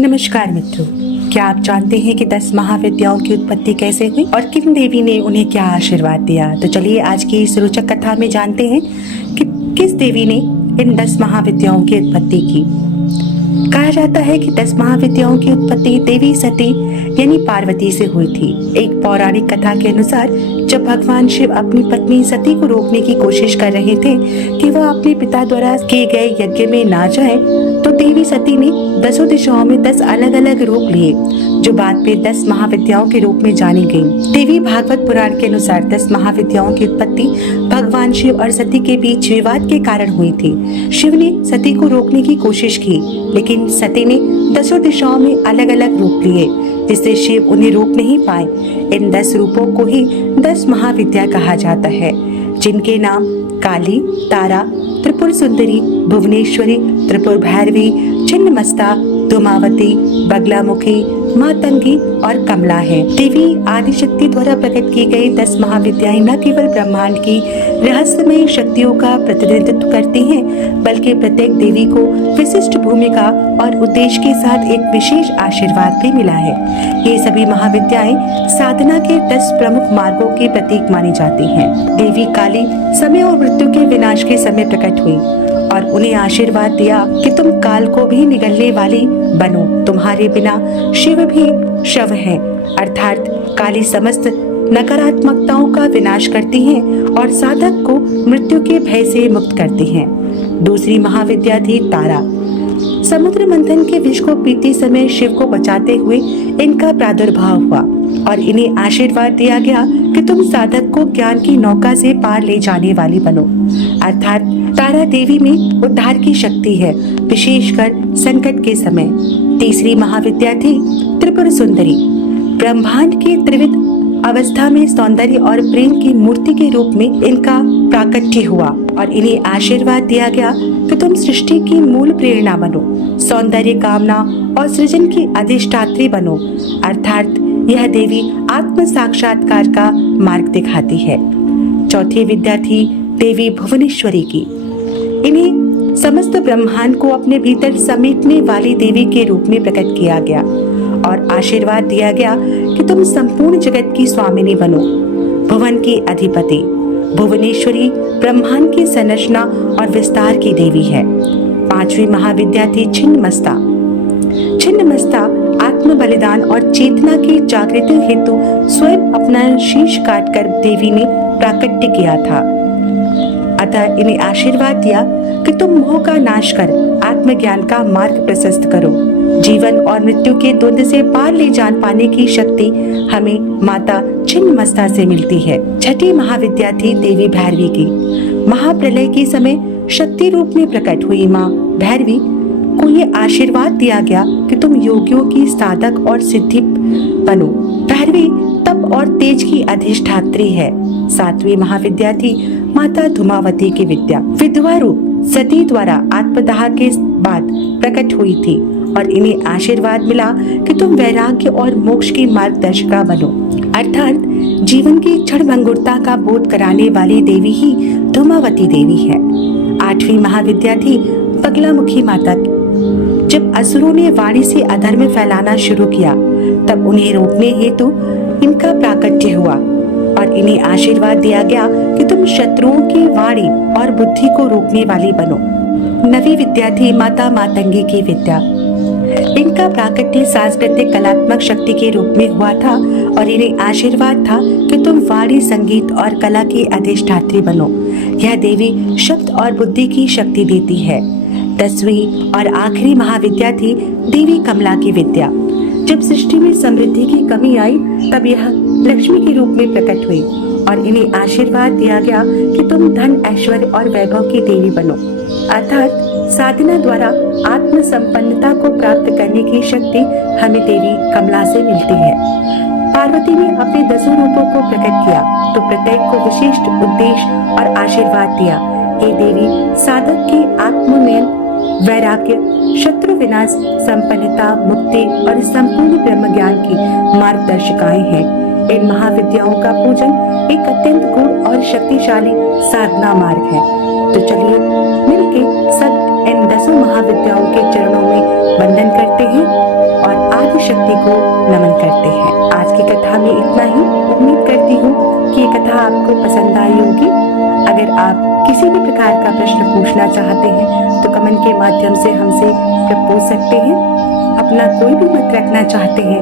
नमस्कार मित्रों, क्या आप जानते हैं कि 10 महाविद्याओं की उत्पत्ति कैसे हुई और किन देवी ने उन्हें क्या आशीर्वाद दिया। तो चलिए आज की इस रोचक कथा में जानते हैं कि किस देवी ने इन 10 महाविद्याओं की उत्पत्ति की। कहा जाता है कि 10 महाविद्याओं की उत्पत्ति देवी सती यानी पार्वती से हुई थी। एक पौराणिक कथा के अनुसार जब भगवान शिव अपनी पत्नी सती को रोकने की कोशिश कर रहे थे कि वह अपने पिता द्वारा किए गए यज्ञ में ना जाए, तो देवी सती ने 10 दिशाओं में 10 अलग अलग रूप लिए, जो बाद में 10 महाविद्याओं के रूप में जानी गयी। देवी भागवत पुराण के अनुसार 10 महाविद्याओं की उत्पत्ति भगवान शिव और सती के बीच विवाद के कारण हुई थी। शिव ने सती को रोकने की कोशिश की, लेकिन सती ने 10 दिशाओं में अलग अलग रूप लिए, जिससे शिव उन्हें रोक नहीं पाए। इन 10 रूपों को ही 10 महाविद्या कहा जाता है, जिनके नाम काली, तारा, त्रिपुर सुंदरी, भुवनेश्वरी, त्रिपुर भैरवी, छिन्नमस्ता, धूमावती, बगलामुखी, मातंगी और कमला है। देवी आदिशक्ति द्वारा प्रकट की गई 10 महाविद्याएं न केवल ब्रह्मांड की रहस्यमय शक्तियों का प्रतिनिधित्व करती हैं, बल्कि प्रत्येक देवी को विशिष्ट भूमिका और उद्देश्य के साथ एक विशेष आशीर्वाद भी मिला है। ये सभी महाविद्याएं साधना के 10 प्रमुख मार्गों के प्रतीक मानी जाती हैं। देवी काली समय और मृत्यु के विनाश के समय प्रकट हुई और उन्हें आशीर्वाद दिया कि तुम काल को भी निगलने वाली बनो, तुम्हारे बिना शिव भी शव है। अर्थात काली समस्त नकारात्मकताओं का विनाश करती हैं और साधक को मृत्यु के भय से मुक्त करती हैं। दूसरी महाविद्या थी तारा। समुद्र मंथन के विष को पीते समय शिव को बचाते हुए इनका प्रादुर्भाव हुआ और इन्हें आशीर्वाद दिया गया कि तुम साधक को ज्ञान की नौका से पार ले जाने वाली बनो। अर्थात तारा देवी में उद्धार की शक्ति है, विशेषकर संकट के समय। तीसरी महाविद्या थी त्रिपुर सुंदरी। ब्रह्मांड की त्रिविध अवस्था में सौंदर्य और प्रेम की मूर्ति के रूप में इनका प्राकट्य हुआ और इन्हें आशीर्वाद दिया गया कि तुम सृष्टि की मूल प्रेरणा बनो, सौंदर्य कामना और सृजन की अधिष्ठात्री बनो। अर्थात यह देवी आत्म साक्षात्कार का मार्ग दिखाती है। चौथी विद्या थी देवी भुवनेश्वरी की। इन्हें समस्त ब्रह्मांड को अपने भीतर समेटने वाली देवी के रूप में प्रकट किया गया और आशीर्वाद दिया गया कि तुम संपूर्ण जगत की स्वामिनी बनो, भुवन की अधिपति। भुवनेश्वरी ब्रह्मांड की संरचना और विस्तार की देवी है। पांचवी महाविद्या थी छिन्नमस्ता। छिन्नमस्ता आत्म बलिदान और चेतना की जागृति हेतु स्वयं अपना शीश काटकर देवी ने प्राकट्य किया था। अतः इन्हें आशीर्वाद दिया कि तुम मोह का नाश कर आत्मज्ञान का मार्ग प्रशस्त करो। जीवन और मृत्यु के द्वंद्व से पार ले जान पाने की शक्ति हमें माता छिन्नमस्ता से मिलती है। छठी महाविद्या थी देवी भैरवी की। महाप्रलय के समय शक्ति रूप में प्रकट हुई माँ भैरवी को ये आशीर्वाद दिया गया कि तुम योगियों की साधक और सिद्धि बनो। भैरवी तप और तेज की अधिष्ठात्री है। सातवीं महाविद्या थी माता धूमावती की विद्या। विधवा रूप सती द्वारा आत्मदाह के बाद प्रकट हुई थी और इन्हें आशीर्वाद मिला कि तुम वैराग्य और मोक्ष की मार्गदर्शिका बनो। अर्थात जीवन की क्षणभंगुरता का बोध कराने वाली देवी ही धूमावती देवी है। आठवीं महाविद्या थी बगलामुखी माता की। जब असुरों ने वाणी से अधर्म फैलाना शुरू किया, तब उन्हें रोकने हेतु इनका प्राकट्य हुआ और इन्हें आशीर्वाद दिया गया कि तुम शत्रुओं की वाणी और बुद्धि को रोकने वाली बनो। नवी विद्या थी माता मातंगी की विद्या। इनका प्राकट्य सांस्कृतिक कलात्मक शक्ति के रूप में हुआ था और इन्हें आशीर्वाद था कि तुम वाणी, संगीत और कला की अधिष्ठात्री बनो। यह देवी शब्द और बुद्धि की शक्ति देती है। 10वीं और आखिरी महाविद्या थी देवी कमला की विद्या। जब सृष्टि में समृद्धि की कमी आई, तब यह लक्ष्मी के रूप में प्रकट हुई और इन्हें आशीर्वाद दिया गया कि तुम धन, ऐश्वर्य और वैभव की देवी बनो। अर्थात साधना द्वारा आत्म संपन्नता को प्राप्त करने की शक्ति हमें देवी कमला से मिलती है। पार्वती ने अपने 10 रूपों को प्रकट किया तो प्रत्येक को विशिष्ट उद्देश्य और आशीर्वाद दिया। ये देवी साधक की आत्मोन्नयन, वैराग्य, शत्रु विनाश, संपन्नता, मुक्ति और संपूर्ण ब्रह्म ज्ञान की मार्गदर्शिकाएं हैं। इन महाविद्याओं का पूजन एक अत्यंत गूढ़ और शक्तिशाली साधना मार्ग है। तो चलिए मिलके सब इन 10 महाविद्याओं के चरणों में वंदन करते हैं। शक्ति को नमन करते हैं। आज की कथा में इतना ही। उम्मीद करती हूँ कि ये कथा आपको पसंद आई होगी। अगर आप किसी भी प्रकार का प्रश्न पूछना चाहते हैं तो कमेंट के माध्यम से हमसे पूछ सकते हैं। अपना कोई भी मत रखना चाहते हैं